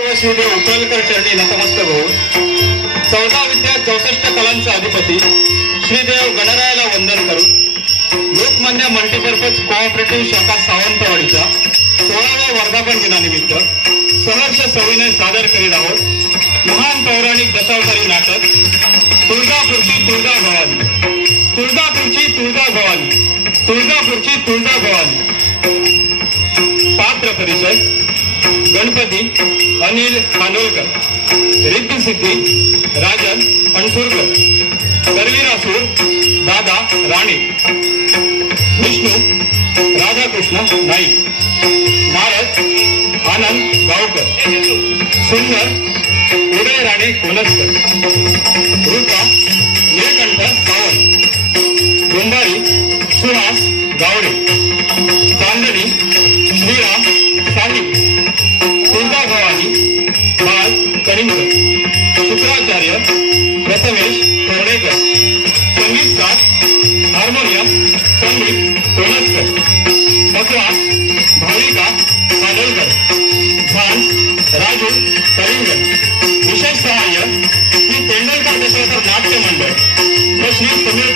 श्रीदेव चरणी नतमस्त होऊन चौदा विद्या चौसष्ट कलांचा अधिपती श्रीदेव गणरायाला वंदन करून लोकमान्य मल्टीपर्पज कोऑपरेटिव्ह शाखा सावंतवाडीच्या सोळाव्या वर्धापन दिनानिमित्त सहर्ष सविनय सादर करीत आहोत. महान पौराणिक दशावतारी नाटक तुळजापूरची तुळजा भवानी. तुळजापूरची तुळजा भवानी. तुळजापूरची तुळजा भवानी. पात्र परिचय गणपती अनिल खानोलकर रिद्धसिद्धी राजन अणसुरकर करवीरासूर दादा राणे विष्णू राधाकृष्ण नाईक नारद आनंद गावकर सुंदर उदय राणे कोलसकर रूपा खानोलकर झान राजू कलिंगर विशेष सहाय्य श्री पेंढरकर दशरथर नाट्य मंडळ व श्री समीर